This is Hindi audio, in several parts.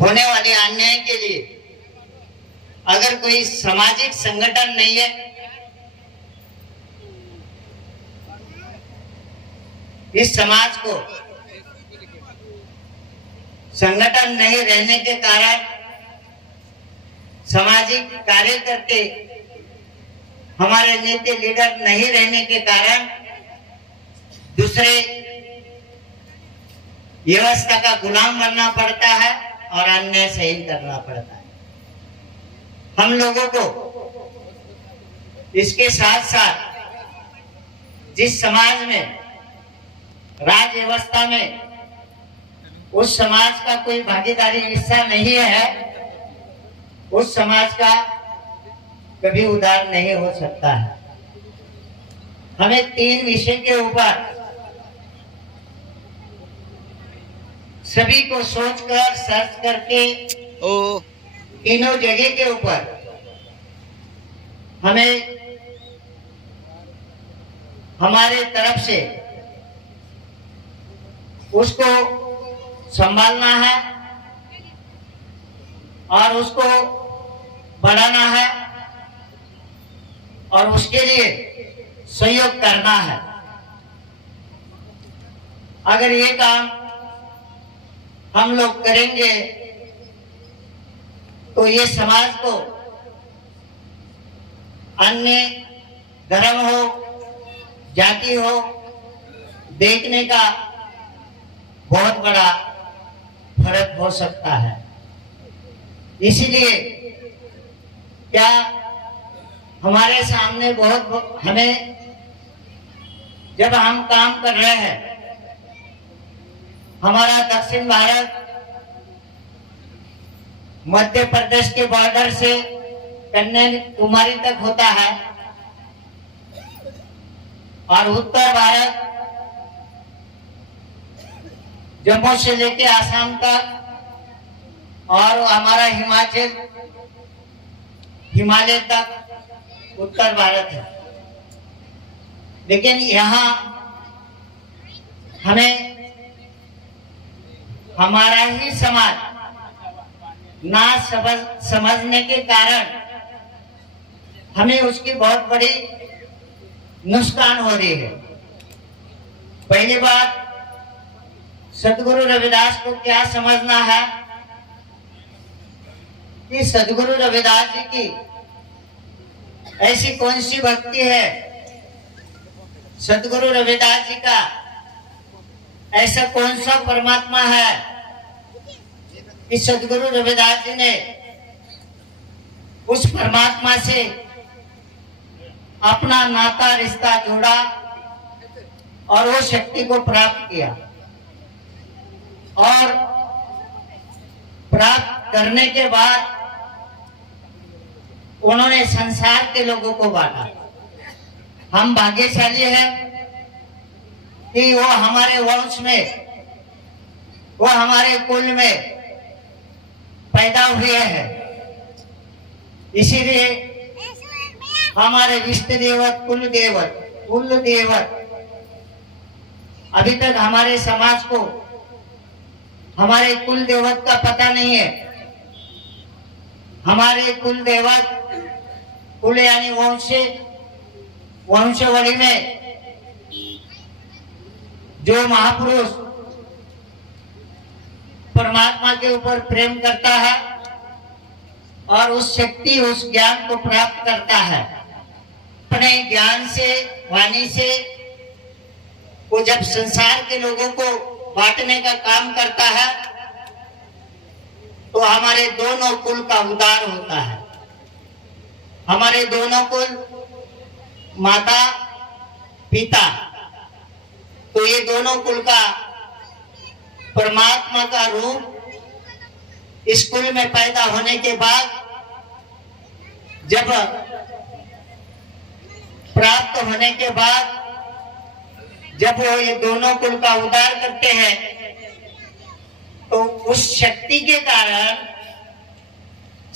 होने वाले अन्याय के लिए अगर कोई सामाजिक संगठन नहीं है, इस समाज को संगठन नहीं रहने के कारण, सामाजिक कार्य करते हमारे नेता लीडर नहीं रहने के कारण दूसरे व्यवस्था का गुलाम बनना पड़ता है और अन्याय सहन करना पड़ता है। हम लोगों को इसके साथ साथ जिस समाज में राज व्यवस्था में उस समाज का कोई भागीदारी हिस्सा नहीं है, उस समाज का कभी उद्धार नहीं हो सकता है। हमें 3 विषय के ऊपर सभी को सोचकर सर्च करके तीनों जगह के ऊपर हमें हमारे तरफ से उसको संभालना है और उसको बढ़ाना है और उसके लिए सहयोग करना है। अगर ये काम हम लोग करेंगे तो ये समाज को अन्य धर्म हो, जाति हो, देखने का बहुत बड़ा फर्क हो सकता है। इसीलिए क्या हमारे सामने बहुत हमें जब हम काम कर रहे हैं, हमारा दक्षिण भारत मध्य प्रदेश के बॉर्डर से कन्याकुमारी तक होता है और उत्तर भारत जम्मू से लेके आसाम तक और हमारा हिमालय तक उत्तर भारत है। लेकिन यहाँ हमें हमारा ही समाज ना समझने के कारण हमें उसकी बहुत बड़ी नुकसान हो रही है। पहली बात, सदगुरु रविदास को क्या समझना है कि सदगुरु रविदास जी की ऐसी कौन सी भक्ति है, सदगुरु रविदास जी का ऐसा कौन सा परमात्मा है कि सदगुरु रविदास जी ने उस परमात्मा से अपना नाता रिश्ता जोड़ा और वो शक्ति को प्राप्त किया और प्राप्त करने के बाद उन्होंने संसार के लोगों को बांटा। हम भाग्यशाली हैं कि वो हमारे वंश में, वो हमारे कुल में पैदा हुए हैं। इसीलिए हमारे इष्ट देवत, कुल देवत अभी तक हमारे समाज को हमारे कुल देवत का पता नहीं है। हमारे कुल देवत, कुल यानी वंशावली में जो महापुरुष परमात्मा के ऊपर प्रेम करता है और उस शक्ति, उस ज्ञान को प्राप्त करता है, अपने ज्ञान से, वाणी से वो जब संसार के लोगों को बांटने का काम करता है तो हमारे दोनों कुल का उद्धार होता है। हमारे दोनों कुल, माता पिता, तो ये दोनों कुल का परमात्मा का रूप इस कुल में पैदा होने के बाद जब प्राप्त होने के बाद जब वो ये दोनों कुल का उद्धार करते हैं तो उस शक्ति के कारण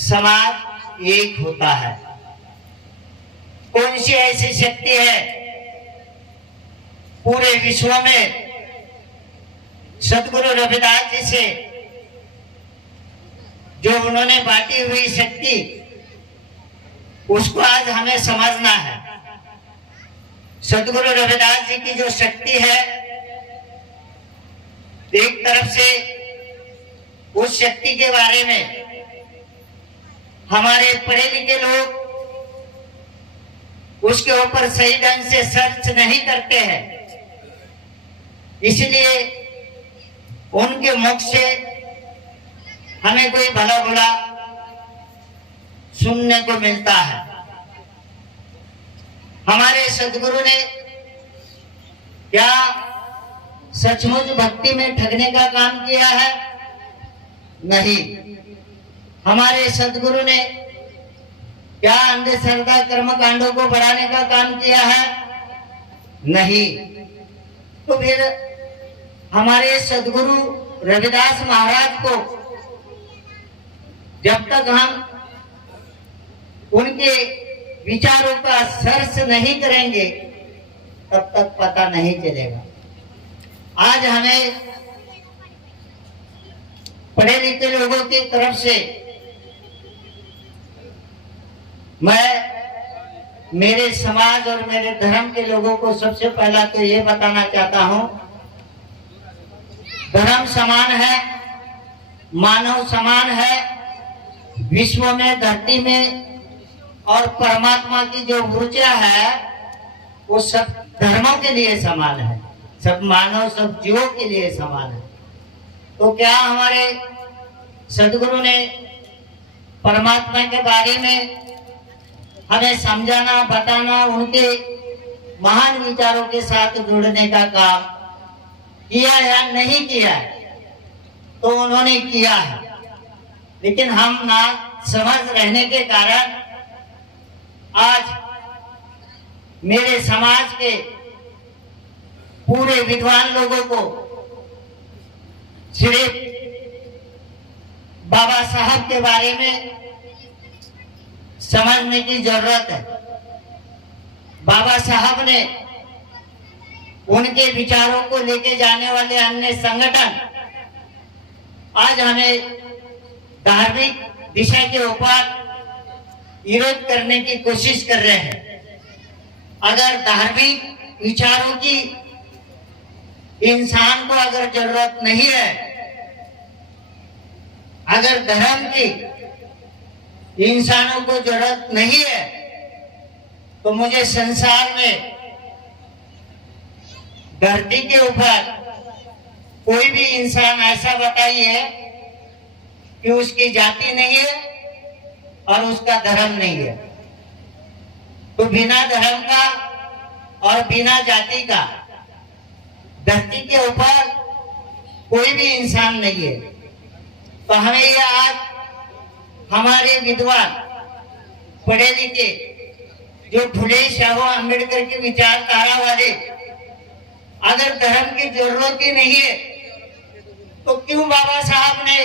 समाज एक होता है। कौन सी ऐसी शक्ति है पूरे विश्व में सदगुरु रविदास जी से जो उन्होंने बांटी हुई शक्ति, उसको आज हमें समझना है। सदगुरु रविदास जी की जो शक्ति है, एक तरफ से उस शक्ति के बारे में हमारे पढ़े लिखे लोग उसके ऊपर सही ढंग से सर्च नहीं करते हैं, इसलिए उनके मुख से हमें कोई भला बुरा सुनने को मिलता है। हमारे सदगुरु ने क्या सचमुच भक्ति में ठगने का काम किया है? नहीं। हमारे सदगुरु ने क्या अंधश्रद्धा कर्मकांडों को बढ़ाने का काम किया है? नहीं। तो फिर हमारे सदगुरु रविदास महाराज को जब तक हम उनके विचारों का सर्च नहीं करेंगे तब तक पता नहीं चलेगा। आज हमें पढ़े लिखे लोगों की तरफ से मैं मेरे समाज और मेरे धर्म के लोगों को सबसे पहला तो ये बताना चाहता हूं, धर्म समान है, मानव समान है, विश्व में, धरती में और परमात्मा की जो ऊर्जा है वो सब धर्मों के लिए समान है, सब मानव, सब जीवों के लिए समान है। तो क्या हमारे सदगुरु ने परमात्मा के बारे में हमें समझाना, बताना, उनके महान विचारों के साथ जुड़ने का काम किया या नहीं किया? तो उन्होंने किया है, लेकिन हम ना समझ रहने के कारण आज मेरे समाज के पूरे विद्वान लोगों को सिर्फ बाबा साहब के बारे में समझने की जरूरत है। बाबा साहब ने उनके विचारों को लेके जाने वाले अन्य संगठन आज हमें धार्मिक दिशा के ऊपर विरोध करने की कोशिश कर रहे हैं। अगर धार्मिक विचारों की इंसान को अगर जरूरत नहीं है, अगर धर्म की इंसानों को जरूरत नहीं है, तो मुझे संसार में, धरती के ऊपर कोई भी इंसान ऐसा बताइए कि उसकी जाति नहीं है और उसका धर्म नहीं है। तो बिना धर्म का और बिना जाति का धरती के ऊपर कोई भी इंसान नहीं है। तो हमें ये आज हमारे विद्वान पढ़े लिखे जो फुले शाह अम्बेडकर के विचारधारा वाले अगर धर्म की जरूरत ही नहीं है, तो क्यों बाबा साहब ने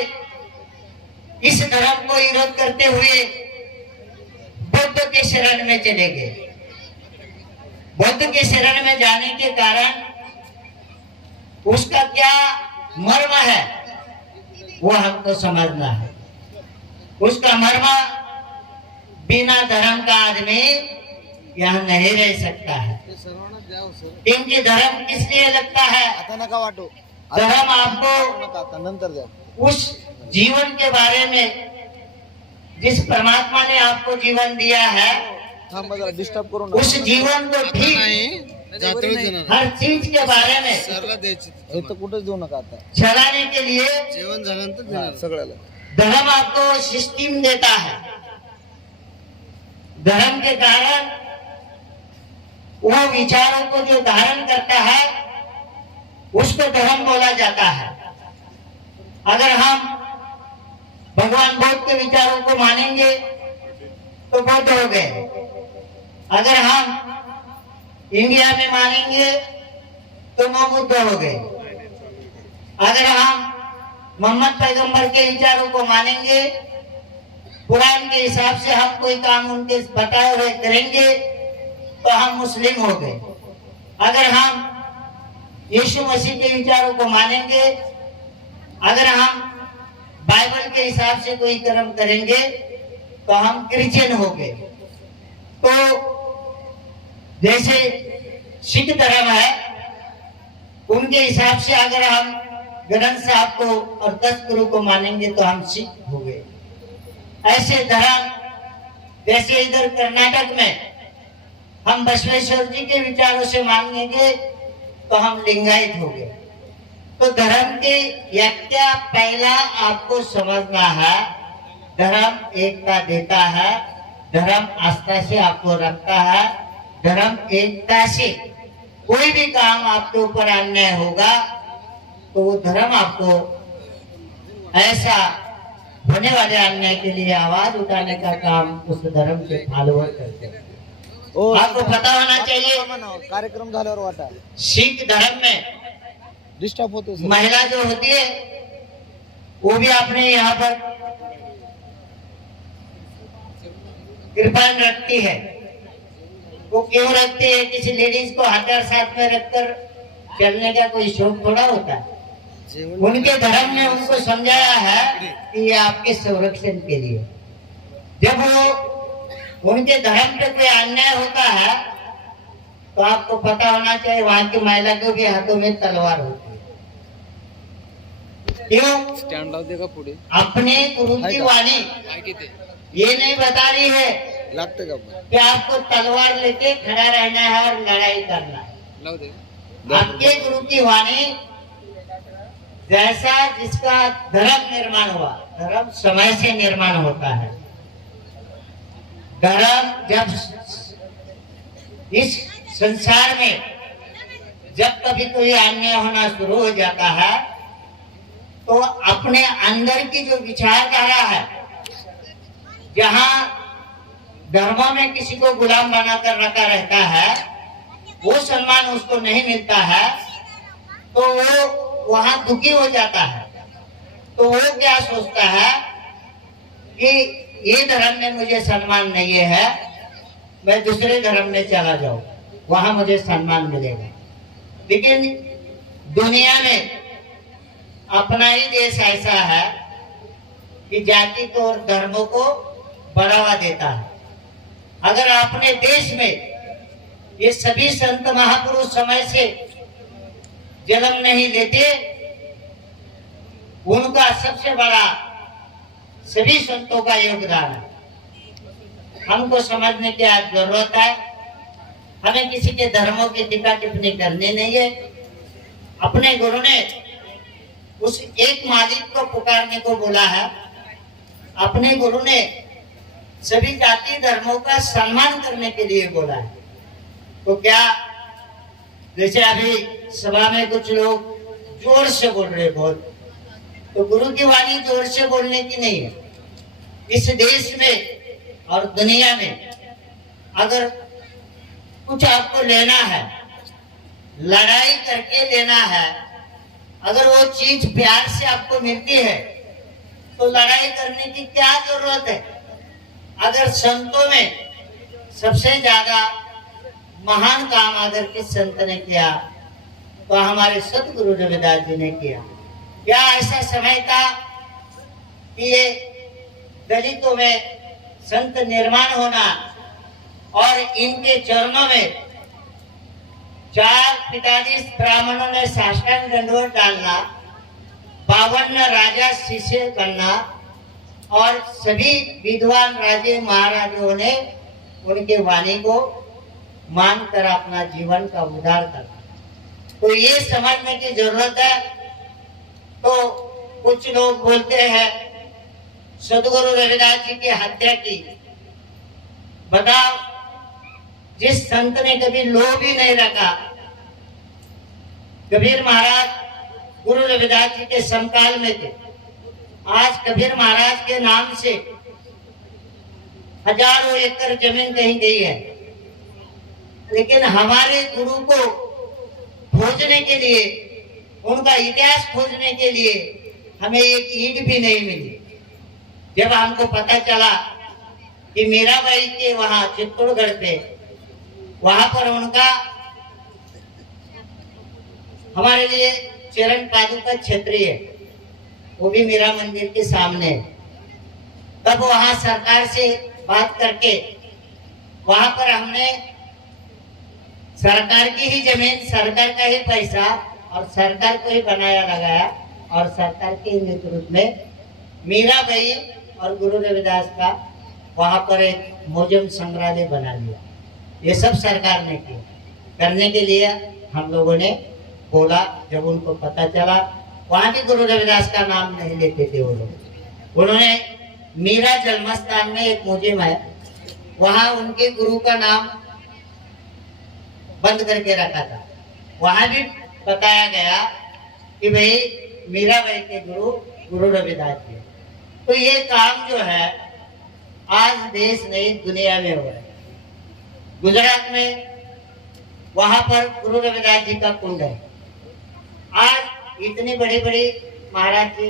इस धर्म को विरोध करते हुए बुद्ध के शरण में चले गए? बुद्ध के शरण में जाने के कारण उसका क्या मर्म है वो हमको समझना है। उसका मर्म बिना धर्म का आदमी यहाँ नहीं रह सकता है। क्योंकि धर्म किस लिए लगता है? धर्म आपको उस जीवन के बारे में, जिस परमात्मा ने आपको जीवन दिया है, उस जीवन को ठीक हर चीज के बारे में चलाने के लिए धर्म आपको सिस्टम देता है। धर्म के कारण वो विचारों को जो धारण करता है उसको धर्म बोला जाता है। अगर हम भगवान बुद्ध के विचारों को मानेंगे तो बुद्ध हो गए। अगर हम इंडिया में मानेंगे तो बुद्ध हो गए। अगर हम मोहम्मद पैगंबर के विचारों को मानेंगे, कुरान के हिसाब से हम कोई काम उनके बताए हुए करेंगे तो हम मुस्लिम हो गए। अगर हम यीशु मसीह के विचारों को मानेंगे, अगर हम बाइबल के हिसाब से कोई कर्म करेंगे तो हम क्रिश्चियन हो गए। तो जैसे सिख धर्म है, उनके हिसाब से अगर हम ग्रंथ साहब को और 10 गुरु को मानेंगे तो हम सिख हो गए। ऐसे धर्म जैसे इधर कर्नाटक में हम बसवेश्वर जी के विचारों से मानेंगे तो हम लिंगायत हो गए। तो धर्म की व्याख्या पहला आपको समझना है। धर्म एकता देता है, धर्म आस्था से आपको रखता है, धर्म एकता से कोई भी काम आपके ऊपर अन्याय होगा तो वो धर्म आपको ऐसा होने वाले अन्याय के लिए आवाज उठाने का काम उस धर्म के फॉलोअर करते हैं। आपको पता होना चाहिए कार्यक्रम झाल्यावर वाटा सिख धर्म में डिस्टर्ब होतो सर। महिला जो होती है वो भी आपने यहाँ पर कृपान रखती है। वो क्यों रखती है? किसी लेडीज को हथियार साथ में रखकर चलने का कोई शौक थोड़ा होता है। उनके धर्म ने उनको समझाया है कि ये आपके संरक्षण के लिए। जब वो उनके धर्म पे कोई अन्याय होता है तो आपको पता होना चाहिए वहां की महिला के भी हाथों में तलवार होती है। क्यों? स्टँड लाव दे का पुढे अपने गुरु की वाणी ये नहीं बता रही है लागते का कि आपको तलवार लेके खड़ा रहना है और लड़ाई करना है। लाव दे आपके गुरु की वाणी जैसा जिसका धर्म निर्माण हुआ, धर्म समय से निर्माण होता है। धर्म जब इस संसार में जब कभी कोई अन्याय होना शुरू हो जाता है तो अपने अंदर की जो विचारधारा है, जहां धर्मों में किसी को गुलाम बनाकर रखा रहता है, वो सम्मान उसको नहीं मिलता है तो वो वहां दुखी हो जाता है। तो वो क्या सोचता है कि ये धर्म में मुझे सम्मान नहीं है, मैं दूसरे धर्म में चला जाऊं, वहां मुझे सम्मान मिलेगा। लेकिन दुनिया में अपना ही देश ऐसा है कि जाति को और धर्मों को बढ़ावा देता है। अगर अपने देश में ये सभी संत महापुरुष समय से जन्म नहीं लेते, उनका सबसे बड़ा सभी संतों का योगदान है। हमको समझने की आज जरूरत है। हमें किसी के धर्मों की टीका टिप्पणी करनी नहीं है। अपने गुरु ने उस एक मालिक को पुकारने को बोला है। अपने गुरु ने सभी जाति धर्मों का सम्मान करने के लिए बोला है। तो क्या जैसे अभी सभा में कुछ लोग जोर से बोल रहे बहुत, तो गुरु की वाणी जोर से बोलने की नहीं है। इस देश में और दुनिया में अगर कुछ आपको लेना है, लड़ाई करके लेना है, अगर वो चीज प्यार से आपको मिलती है तो लड़ाई करने की क्या जरूरत है? अगर संतों में सबसे ज्यादा महान काम अगर किस संत ने किया तो हमारे सतगुरु रविदास जी ने किया। क्या ऐसा समय था कि ये दलितों में संत निर्माण होना और इनके चरणों में 4 पिताजी ब्राह्मणों ने साष्टांग दंडवत डालना, 52 राजा शिष्य बनना और सभी विद्वान राजे महाराजों ने उनके वाणी को मानकर अपना जीवन का उद्धार करना। तो ये समझने की जरूरत है। तो कुछ लोग बोलते हैं सदगुरु रविदास जी की हत्या की। बताओ, जिस संत ने कभी लोभ ही नहीं रखा, कबीर महाराज गुरु रविदास जी के समकाल में थे। आज कबीर महाराज के नाम से हजारों एकड़ जमीन कहीं गई है, लेकिन हमारे गुरु को खोजने के लिए, उनका इतिहास खोजने के लिए हमें एक ईंट भी नहीं मिली। जब हमको पता चला कि मीराबाई के वहां चित्तौड़गढ़ पे वहां पर उनका हमारे लिए चरण पादुका क्षेत्रीय वो भी मीरा मंदिर के सामने है। तब वहां सरकार से बात करके वहां पर हमने सरकार की ही जमीन, सरकार का ही पैसा और सरकार को ही बनाया लगाया और सरकार के नेतृत्व में मीराबाई और गुरु रविदास का वहां पर एक म्यूजियम संग्रहालय बना लिया। ये सब सरकार ने किया। करने के लिए हम लोगों ने बोला, जब उनको पता चला, वहां भी गुरु रविदास का नाम नहीं लेते थे वो लोग। उन्होंने मीरा जन्मस्थान में एक म्यूजियम है, वहां उनके गुरु का नाम बंद करके रखा था। वहां भी बताया गया कि भाई मीराबाई के गुरु गुरु रविदास जी। तो ये काम जो है आज देश नहीं दुनिया में हो रहा है। गुजरात में वहां पर गुरु रविदास जी का कुंड है। आज इतनी बड़ी बड़ी महाराज जी